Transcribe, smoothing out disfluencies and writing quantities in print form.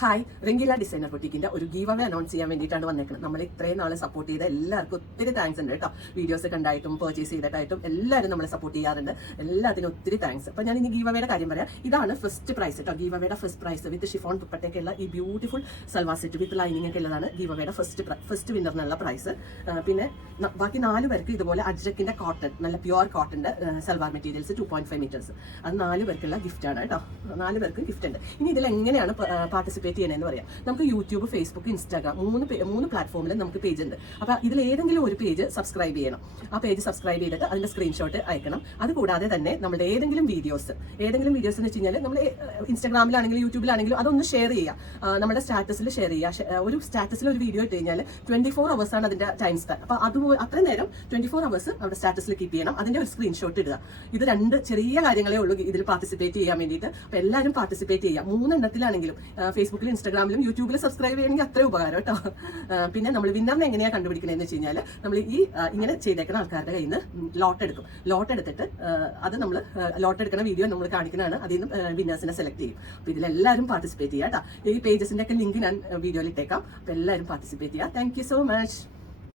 Hi, റിംഗില designer ബുട്ടീക്കിന്റെ ഒരു give away announce ചെയ്യാൻ വേണ്ടിയിട്ടാണ് വന്നേക്കുന്നത്. നമ്മൾ ഇത്രയും നാളെ സപ്പോർട്ട് ചെയ്ത എല്ലാവർക്കും ഒത്തിരി താങ്ക്സ് ഉണ്ട് കേട്ടോ. വീഡിയോസ് കണ്ടായിട്ടും പർച്ചേസ് ചെയ്തിട്ടായിട്ടും എല്ലാവരും നമ്മളെ സപ്പോർട്ട് ചെയ്യാറുണ്ട്. എല്ലാത്തിനും ഒത്തിരി താങ്ക്സ്. അപ്പോൾ ഞാൻ ഇനി ഗീവ് അവയുടെ കാര്യം പറയാം. ഇതാണ് ഫസ്റ്റ് പ്രൈസ് കേട്ടോ. ഗീവ് അവയുടെ ഫസ്റ്റ് പ്രൈസ് വിത്ത് ഷിഫോൺ ദുപ്പട്ടയ്ക്കുള്ള ഈ beautiful salwar set with lining ഒക്കെ ഉള്ളതാണ് ഗീവ് അവയുടെ ഫസ്റ്റ് വിന്നറിനുള്ള പ്രൈസ്. പിന്നെ ബാക്കി 4 പേർക്ക് ഇതുപോലെ അജ്രക്കിന്റെ കോട്ടൺ, നല്ല പ്യുവർ കോട്ടന്റെ സൽവാർ മെറ്റീരിയൽസ് 2.5 മീറ്റേഴ്സ്, അത് 4 പേർക്കുള്ള ഗിഫ്റ്റ് ആണ് കേട്ടോ. 4 പേർക്ക് ഗിഫ്റ്റ് ഉണ്ട്. ഇനി ഇതിൽ എങ്ങനെയാണ് പാർട്ടിസിപ്പേറ്റ് ചെയ്യണമെന്ന് പറയാം. നമുക്ക് യൂട്യൂബ്, ഫേസ്ബുക്ക്, ഇൻസ്റ്റാഗ്രാം 3 പ്ലാറ്റ്ഫോമിൽ നമുക്ക് പേജ് ഉണ്ട്. അപ്പോൾ ഇതിൽ ഏതെങ്കിലും ഒരു പേജ് സബ്സ്ക്രൈബ് ചെയ്യണം. ആ പേജ് സബ്സ്ക്രൈബ് ചെയ്തിട്ട് അതിന്റെ സ്ക്രീൻഷോട്ട് അയക്കണം. അതുകൂടാതെ തന്നെ നമ്മുടെ ഏതെങ്കിലും വീഡിയോസ് എന്ന് വെച്ച് കഴിഞ്ഞാൽ നമ്മൾ ഇൻസ്റ്റാഗ്രാമിലാണെങ്കിലും യൂട്യൂബിലാണെങ്കിലും അതൊന്ന് ഷെയർ ചെയ്യുക. നമ്മുടെ സ്റ്റാറ്റസിൽ ഷെയർ ചെയ്യുക. ഒരു സ്റ്റാറ്റസിൽ ഒരു വീഡിയോ ഇട്ട് കഴിഞ്ഞാൽ 24 hours ആണ് അതിന്റെ ടൈം സ്പാൻ. അപ്പോൾ അത്രയും നേരം 24 hours അവിടെ സ്റ്റാറ്റസിൽ കീപ്പ് ചെയ്യണം. അതിന്റെ ഒരു സ്ക്രീൻഷോട്ട് ഇടുക. ഇത് 2 ചെറിയ കാര്യങ്ങളേ ഉള്ളൂ ഇതിൽ പാർട്ടിസിപ്പേറ്റ് ചെയ്യാൻ വേണ്ടിയിട്ട്. അപ്പോൾ എല്ലാവരും പാർട്ടിസിപ്പേറ്റ് ചെയ്യുക. 3 എണ്ണത്തിലാണെങ്കിലും ഫേസ്ബുക്കിലും ഇൻസ്റ്റാഗ്രാമിലും യൂട്യൂബിലും സബ്സ്ക്രൈബ് ചെയ്യണമെങ്കിൽ അത്രയും ഉപകാരം കേട്ടോ. പിന്നെ നമ്മൾ വിന്നറിനെ എങ്ങനെയാണ് കണ്ടുപിടിക്കണമെന്ന് വെച്ച് കഴിഞ്ഞാൽ നമ്മൾ ഇങ്ങനെ ചെയ്തേക്കുന്ന ആൾക്കാരുടെ കയ്യിൽ നിന്ന് ലോട്ട് എടുത്തിട്ട് അത് നമ്മൾ ലോട്ട് എടുക്കുന്ന വീഡിയോ നമ്മൾ കാണിക്കുന്നതാണ്. അതിൽ നിന്ന് വിന്നേഴ്സിനെ സെലക്ട് ചെയ്യും. അപ്പോൾ ഇതിലെല്ലാവരും പാർട്ടിസിപ്പേറ്റ് ചെയ്യുക കേട്ടോ. ഈ പേജസിന്റെ ഒക്കെ ലിങ്ക് ഞാൻ വീഡിയോയിൽ ഇട്ടേക്കാം. അപ്പോൾ എല്ലാവരും പാർട്ടിസിപ്പേറ്റ് ചെയ്യുക. Thank you so much.